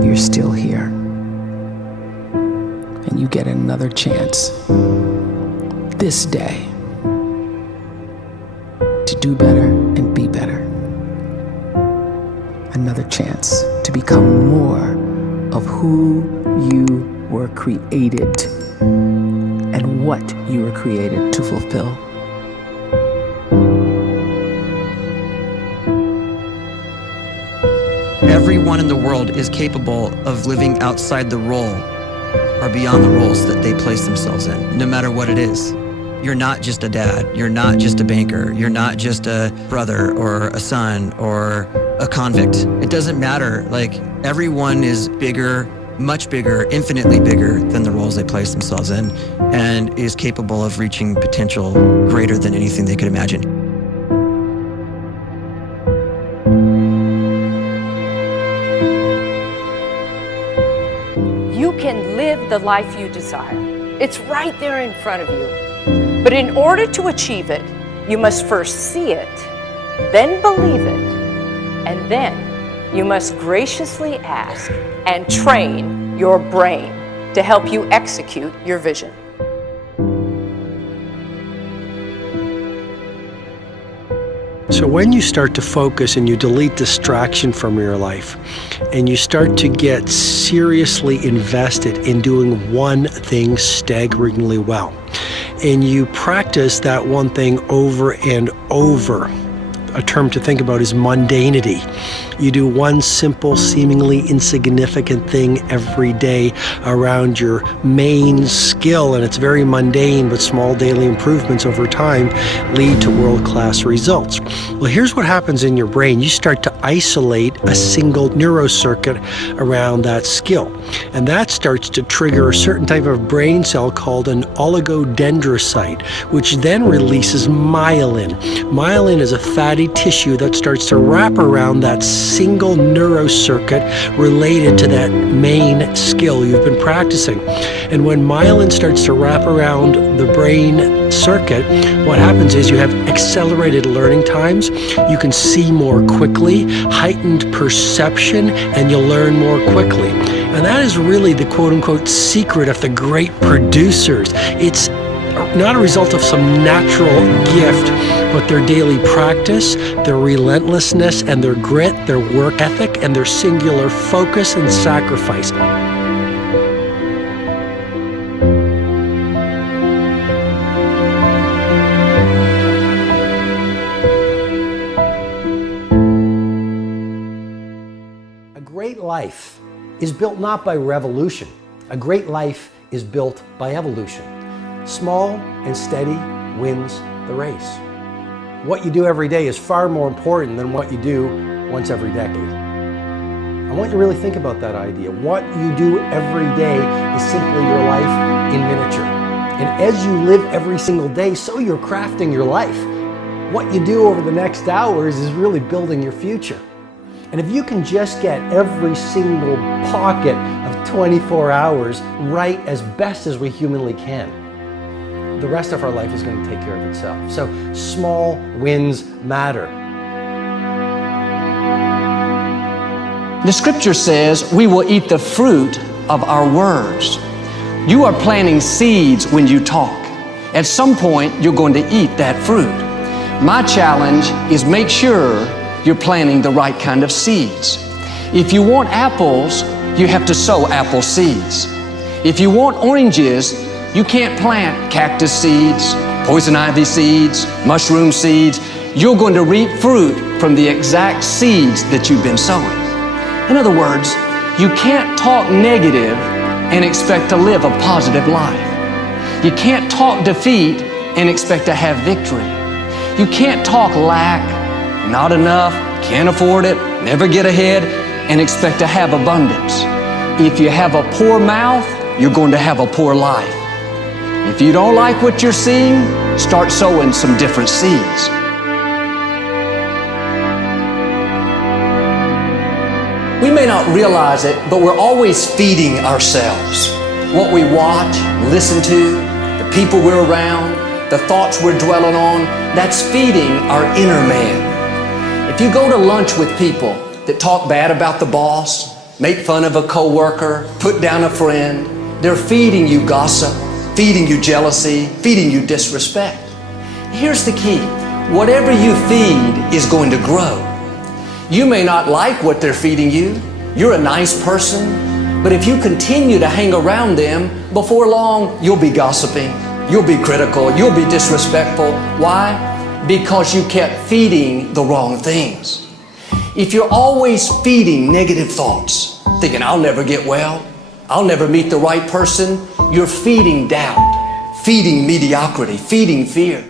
you're still here. And you get another chance this day to do better and be better. Another chance to become more of who you were created and what you were created to fulfill. Everyone in the world is capable of living outside the role or beyond the roles that they place themselves in, no matter what it is. You're not just a dad, you're not just a banker, you're not just a brother or a son or a convict. It doesn't matter. Like, everyone is bigger, much bigger, infinitely bigger than the roles they place themselves in, and is capable of reaching potential greater than anything they could imagine. You can live the life you desire. It's right there in front of you. But in order to achieve it, you must first see it, then believe it, and then you must graciously ask and train your brain to help you execute your vision. So when you start to focus and you delete distraction from your life, and you start to get seriously invested in doing one thing staggeringly well, and you practice that one thing over and over, a term to think about is mundanity. You do one simple, seemingly insignificant thing every day around your main skill, and it's very mundane, but small daily improvements over time lead to world-class results. Well, here's what happens in your brain. You start to isolate a single neurocircuit around that skill, and that starts to trigger a certain type of brain cell called an oligodendrocyte, which then releases myelin. Myelin is a fatty tissue that starts to wrap around that single neurocircuit related to that main skill you've been practicing. And when myelin starts to wrap around the brain circuit, what happens is you have accelerated learning times, you can see more quickly, heightened perception, and you'll learn more quickly. And that is really the quote-unquote secret of the great producers. It's not a result of some natural gift, but their daily practice, their relentlessness and their grit, their work ethic, and their singular focus and sacrifice. A great life is built not by revolution. A great life is built by evolution. Small and steady wins the race. What you do every day is far more important than what you do once every decade. I want you to really think about that idea. What you do every day is simply your life in miniature. And as you live every single day, so you're crafting your life. What you do over the next hours is really building your future. And if you can just get every single pocket of 24 hours right as best as we humanly can, the rest of our life is going to take care of itself. So small wins matter. The scripture says we will eat the fruit of our words. You are planting seeds when you talk. At some point, you're going to eat that fruit. My challenge is make sure you're planting the right kind of seeds. If you want apples, you have to sow apple seeds. If you want oranges, you can't plant cactus seeds, poison ivy seeds, mushroom seeds. You're going to reap fruit from the exact seeds that you've been sowing. In other words, you can't talk negative and expect to live a positive life. You can't talk defeat and expect to have victory. You can't talk lack, not enough, can't afford it, never get ahead, and expect to have abundance. If you have a poor mouth, you're going to have a poor life. If you don't like what you're seeing, start sowing some different seeds. We may not realize it, but we're always feeding ourselves. What we watch, listen to, the people we're around, the thoughts we're dwelling on, that's feeding our inner man. If you go to lunch with people that talk bad about the boss, make fun of a coworker, put down a friend. They're feeding you gossip, feeding you jealousy, feeding you disrespect. Here's the key. Whatever you feed is going to grow. You may not like what they're feeding you. You're a nice person, but if you continue to hang around them, before long, you'll be gossiping, you'll be critical, you'll be disrespectful. Why? Because you kept feeding the wrong things. If you're always feeding negative thoughts, thinking, I'll never get well, I'll never meet the right person, you're feeding doubt, feeding mediocrity, feeding fear.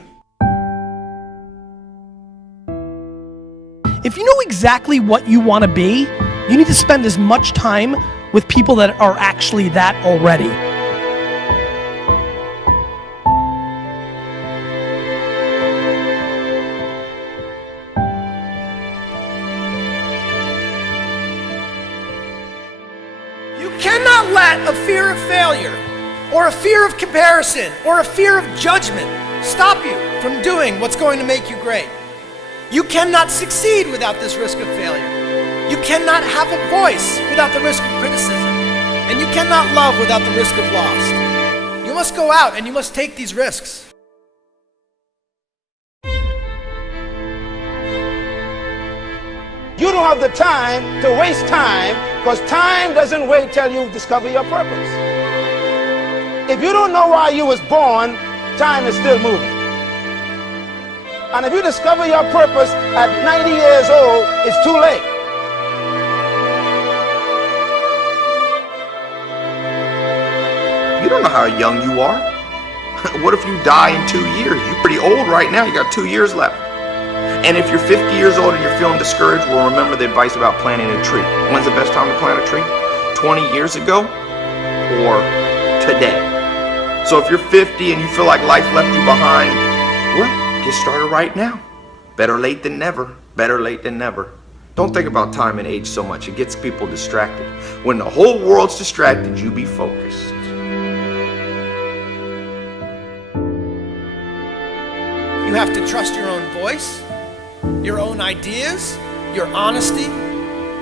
If you know exactly what you want to be, you need to spend as much time with people that are actually that already. You cannot let a fear of failure, or a fear of comparison, or a fear of judgment stop you from doing what's going to make you great. You cannot succeed without this risk of failure. You cannot have a voice without the risk of criticism. And you cannot love without the risk of loss. You must go out and you must take these risks. You don't have the time to waste time, because time doesn't wait till you discover your purpose. If you don't know why you was born, time is still moving. And if you discover your purpose at 90 years old, it's too late. You don't know how young you are. What if you die in 2 years? You're pretty old right now. You got 2 years left. And if you're 50 years old and you're feeling discouraged, well, remember the advice about planting a tree. When's the best time to plant a tree? 20 years ago or today? So if you're 50 and you feel like life left you behind, well, get started right now. Better late than never. Better late than never. Don't think about time and age so much. It gets people distracted. When the whole world's distracted, you be focused. You have to trust your own voice, your own ideas, your honesty,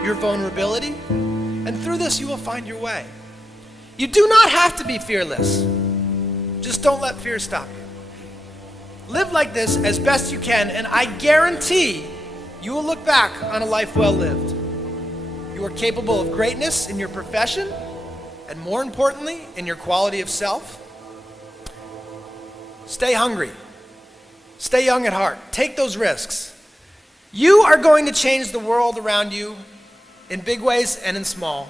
your vulnerability, and through this you will find your way. You do not have to be fearless. Just don't let fear stop you. Live like this as best you can, and I guarantee you will look back on a life well lived. You are capable of greatness in your profession, and more importantly, in your quality of self. Stay hungry. Stay young at heart. Take those risks. You are going to change the world around you in big ways and in small.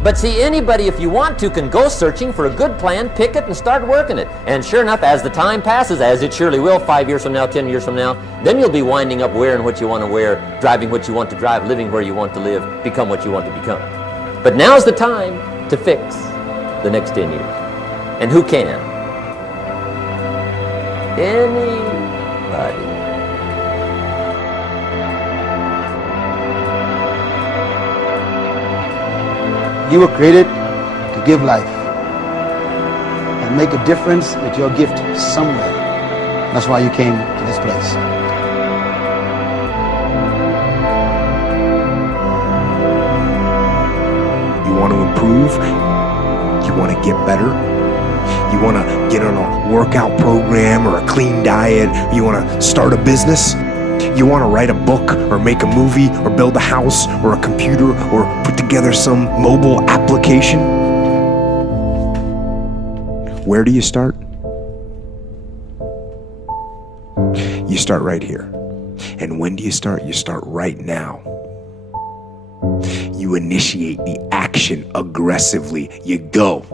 But see, anybody, if you want to, can go searching for a good plan, pick it, and start working it. And sure enough, as the time passes, as it surely will 5 years from now, 10 years from now, then you'll be winding up wearing what you want to wear, driving what you want to drive, living where you want to live, become what you want to become. But now's the time to fix the next 10 years. And who can? Anybody. You were created to give life and make a difference with your gift somewhere. That's why you came to this place. You want to improve? You want to get better? You want to get on a workout program or a clean diet? You want to start a business? You want to write a book or make a movie or build a house or a computer or put together some mobile application? Where do you start? You start right here. And when do you start? You start right now. You initiate the action aggressively. You go.